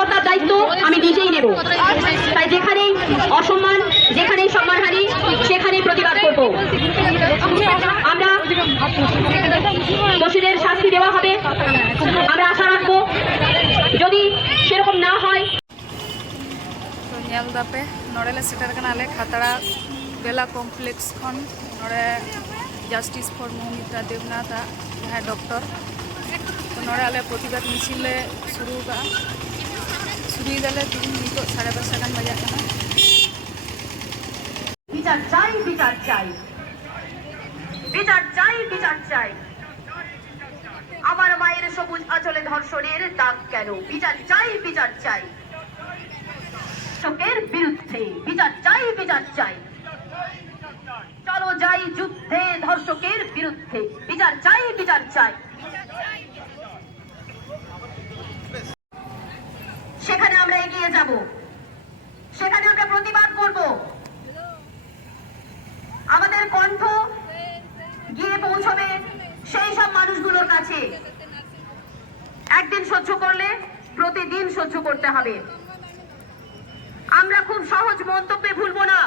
নিরাপত্তার দায়িত্ব আমি নিজেই নেব তাই যেখানেই অসম্মান যেখানেই সম্মানহানি সেখানেই প্রতিবাদ করব আমরা দোষীদের শাস্তি দেওয়া হবে আমরা আশা রাখব যদি সেরকম না হয় ᱧᱮᱞᱫᱟᱯᱮ ᱱᱚᱰᱮᱞᱮ ᱥᱮᱴᱮᱨ ᱠᱟᱱᱟᱞᱮ ᱠᱷᱟᱛᱲᱟ ᱵᱮᱞᱟ ᱠᱚᱢᱯᱞᱮᱠᱥ ᱠᱷᱚᱱ ᱱᱚᱰᱮ ᱡᱟᱥᱴᱤᱥ ᱯᱷᱚᱨ ᱢᱚᱦᱚᱢᱤᱛᱟ ᱫᱮᱵᱽᱱᱟᱛᱷᱟᱜ ᱡᱟᱦᱟᱸᱭ ᱰᱚᱠᱴᱚᱨ ᱱᱚᱰᱮ ᱟᱞᱮ ᱯᱨᱚᱛᱤᱵᱟᱫ ᱢᱤছিল ᱞᱮ ᱥᱩᱨᱩ ᱟᱠᱟᱫᱼᱟ ᱥᱩᱨᱩᱭ ᱫᱟᱞᱮ ᱛᱤᱦᱤᱧ ᱱᱤᱛᱚᱜ ᱥᱟᱲᱮ ᱫᱚᱥᱴᱟ ᱜᱟᱱ ᱵᱟᱡᱟᱜ ᱠᱟᱱᱟ বিচার চাই বিচার চাই বিচার চাই বিচার চাই আমার মায়ের সবুজ আচলে ধর্ষণের দাগ কেন বিচার চাই বিচার চাই শোকের বিরুদ্ধে বিচার চাই বিচার চাই চলো যাই যুদ্ধে ধর্ষকের বিরুদ্ধে বিচার চাই বিচার চাই সেখানে আমরা এগিয়ে যাব। সেখানে আমরা প্রতিবাদ করব। আমাদের কণ্ঠ গিয়ে পৌঁছবে সেই সব মানুষগুলোর কাছে। একদিন সহ্য করলে প্রতিদিন সহ্য করতে হবে। আমরা খুব সহজ মন্তব্যে ভুলবো না।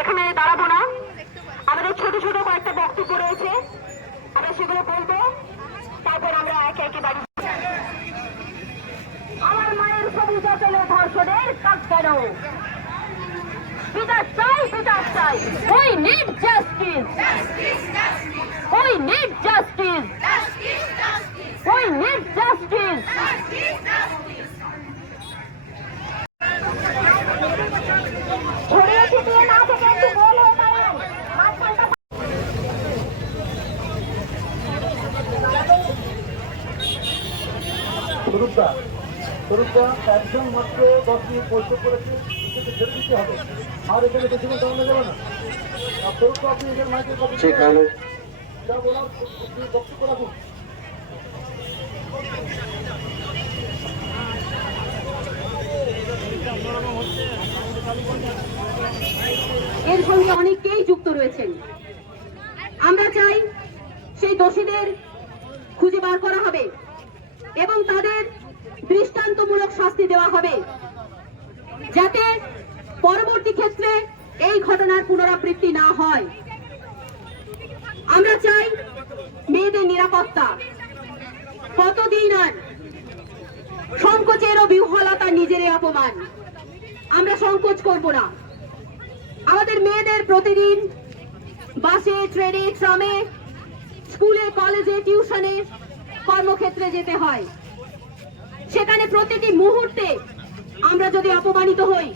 এখানে দাঁড়াবো না। আমাদের ছোট ছোট কয়েকটা বক্তব্য রয়েছে। আমরা সেগুলো বলব। তারপর আমরা একে একে বাড়ি আমার মায়ের সবুজ চলে ধর্ষণের কাজ কেন? বিচার চাই বিচার চাই। We need justice we need justice we need justice ছড়িয়ে ছিটিয়ে না থেকে একটু গোল হয়ে দাঁড়ান মাঝখানটা স্বরূপদা স্বরূপদা একজন মাত্র দশ মিনিট পরিশোধ করেছে ছেড়ে দিতে হবে। আর এখানে বেশিক্ষণ টানানো যাবে না। আপনি নিজের মাইকের কথা সেখানে যা বলার আপনি বক্তব্য রাখুন। এর সঙ্গে অনেকেই যুক্ত রয়েছেন। আমরা চাই সেই দোষীদের খুঁজে বার করা হবে। এবং তাদের দৃষ্টান্তমূলক শাস্তি দেওয়া হবে। যাতে পরবর্তী ক্ষেত্রে এই ঘটনার পুনরাবৃত্তি না হয়। আমরা চাই মেয়েদের নিরাপত্তা। কতদিন আর সংকোচের ও বিহ্বলতা নিজেরই অপমান। আমরা সংকোচ করব না। আমাদের মেয়েদের প্রতিদিন বাসে, ট্রেনে, ট্রামে, স্কুলে, কলেজে, টিউশনে কর্মক্ষেত্রে যেতে হয়। সেখানে প্রতিটি মুহূর্তে আমরা যদি অপমানিত হই,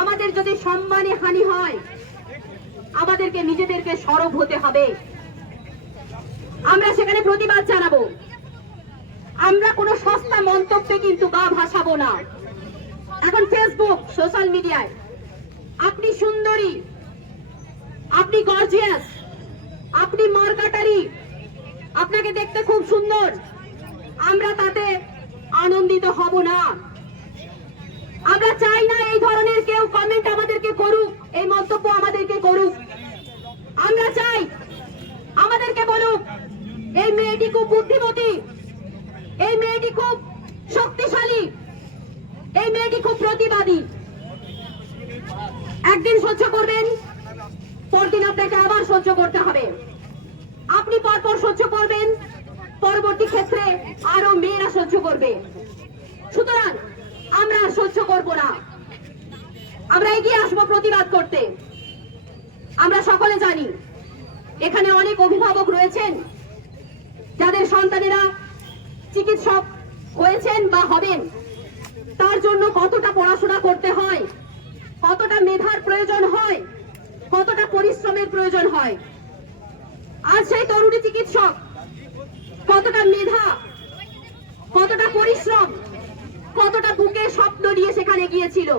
আমাদের যদি সম্মানে হানি হয়, আমাদেরকে নিজেদেরকে সরব হতে হবে। আমরা সেখানে প্রতিবাদ জানাব। আমরা কোনো সস্তা মন্তব্যে কিন্তু গা ভাসাবো না। এখন ফেসবুক সোশ্যাল মিডিয়ায় আপনি সুন্দরী, আপনি গর্জিয়াস আপনি মার্কাটারি আপনাকে দেখতে খুব সুন্দর। আমরা তাতে আনন্দিত হব না। আমরা চাই না এই ধরনের কেউ কমেন্ট আমাদেরকে করুক, এই মন্তব্য আমাদেরকে করুক। আমরা চাই আমাদেরকে বলুক, এই মেয়েটি খুব বুদ্ধিমতী, এই মেয়েটি খুব শক্তিশালী, এই মেয়েটি খুব প্রতিবাদী। একদিন সহ্য করবেন, পরদিন আপনাকে আবার সহ্য করতে হবে। আপনি পরপর সহ্য করবেন। পরবর্তী ক্ষেত্রে আরও মেয়েরা সহ্য করবে। সুতরাং আমরা সহ্য করব না। আমরা এগিয়ে আসব প্রতিবাদ করতে। আমরা সকলে জানি, এখানে অনেক অভিভাবক রয়েছেন, যাদের সন্তানেরা চিকিৎসক হয়েছেন বা হবেন, তার জন্য কতটা পড়াশোনা করতে হয়, কতটা মেধার প্রয়োজন হয়, কতটা পরিশ্রমের প্রয়োজন হয়। আজ সেই তরুণী চিকিৎসক কতটা মেধা, কতটা পরিশ্রম, কতটা বুকে স্বপ্ন নিয়ে সেখানে গিয়েছিল?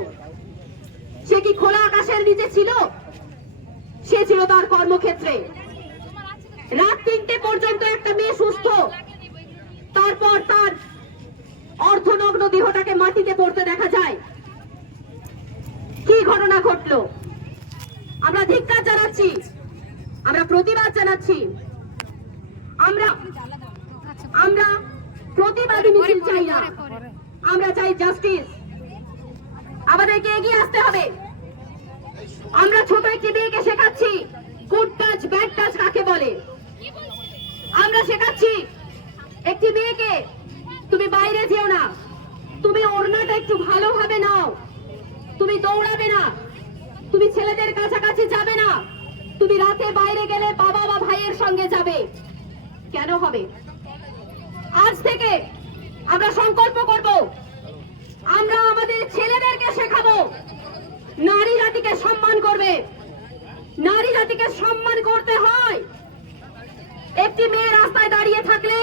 সে কি খোলা আকাশের নিচে ছিল? সে ছিল তার কর্মক্ষেত্রে। রাত তিনটে পর্যন্ত একটা মেয়ে সুস্থ। তারপর তার অর্ধনগ্ন দেহটাকে মাটিতে পড়তে দেখা যায়। কি ঘটনা ঘটলো? আমরা ধিক্কার জানাচ্ছি। আমরা প্রতিবাদ জানাচ্ছি। আমরা আমরা প্রতিবাদী মিছিল চাই না। আমরা চাই জাস্টিস আমাদেরকে এগিয়ে আসতে হবে। আমরা ছোট একটি মেয়েকে শেখাচ্ছি গুড টাচ ব্যাড টাচ কাকে বলে? আমরা শেখাচ্ছি একটি মেয়েকে তুমি বাইরে যেও না। তুমি ওড়নাটা একটু ভালোভাবে নাও। তুমি দৌড়াবে না। তুমি ছেলেদের কাছাকাছি যাবে না। তুমি রাতে বাইরে গেলে বাবা বা ভাইয়ের সঙ্গে যাবে। কেন হবে? আজ থেকে আমরা সংকল্প করব, আমরা আমাদের ছেলেদেরকে শেখাবো, নারী জাতিকে সম্মান করবে। নারী জাতিকে সম্মান করতে হয়। একটি মেয়ে রাস্তায় দাঁড়িয়ে থাকলে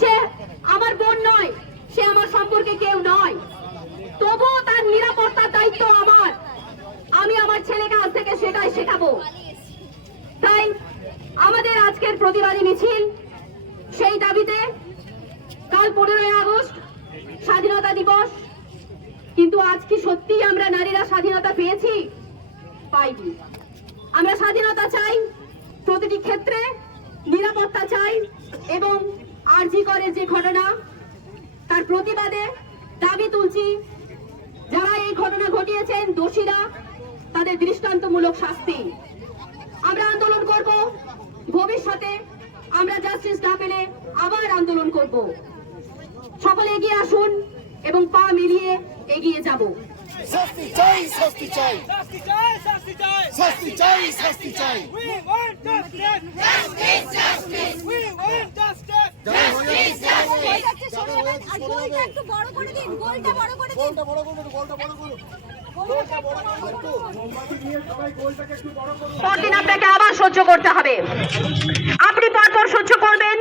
সে আমার বোন নয়, সে আমার সম্পর্কে কেউ নয় তবুও তার নিরাপত্তার দায়িত্ব আমার আমি আমার ছেলেকে আজ থেকে সেটাই শেখাবো তাই আমাদের আজকের প্রতিবাদী মিছিল, সেই দাবিতে কাল পনেরোই আগস্ট স্বাধীনতা দিবস। কিন্তু আজ কি সত্যি আমরা নারীরা স্বাধীনতা পেয়েছি? পাইনি। আমরা স্বাধীনতা চাই, প্রতিটি ক্ষেত্রে নিরাপত্তা চাই এবং আরজি করে যে ঘটনা, তার প্রতিবাদে দাবি তুলছি। যারা এই ঘটনা ঘটিয়েছেন দোষীরা, তাদের দৃষ্টান্তমূলক শাস্তি। আমরা আন্দোলন করব ভবিষ্যতে আমরা জাস্টিস না পেলে আবার আন্দোলন করব সকলে এগিয়ে আসুন এবং পা মিলিয়ে এগিয়ে যাব শাস্তি চাই শাস্তি চাই শাস্তি চাই শাস্তি চাই শাস্তি চাই শাস্তি চাই We want justice. Justice, justice. We want justice. পরদিন আপনাকে আবার সহ্য করতে হবে। আপনি পরপর সহ্য করবেন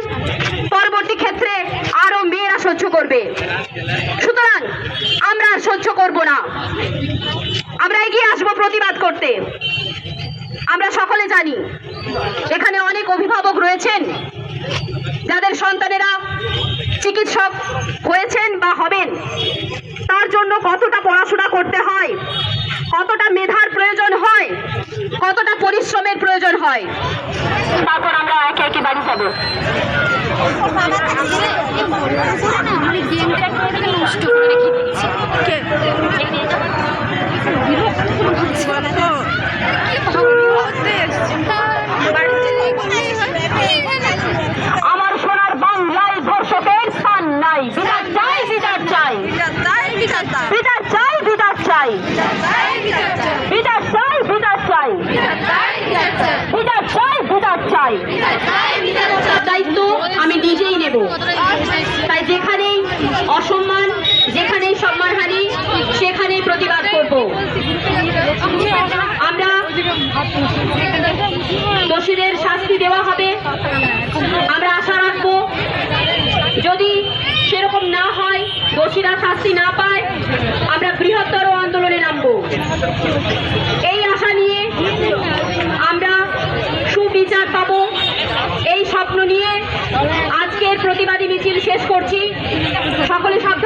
পরবর্তী ক্ষেত্রে আরও মেয়েরা সহ্য করবে। সুতরাং আমরা আর সহ্য করব না। আমরা এগিয়ে আসব প্রতিবাদ করতে। আমরা সকলে জানি এখানে অনেক অভিভাবক রয়েছেন। যাদের সন্তানেরা চিকিৎসক হয়েছেন বা হবেন তার জন্য কতটা পড়াশোনা করতে হয় কতটা মেধার প্রয়োজন হয় কতটা পরিশ্রমের প্রয়োজন হয়। তারপর আমরা একে একে বাড়ি যাব। ちった。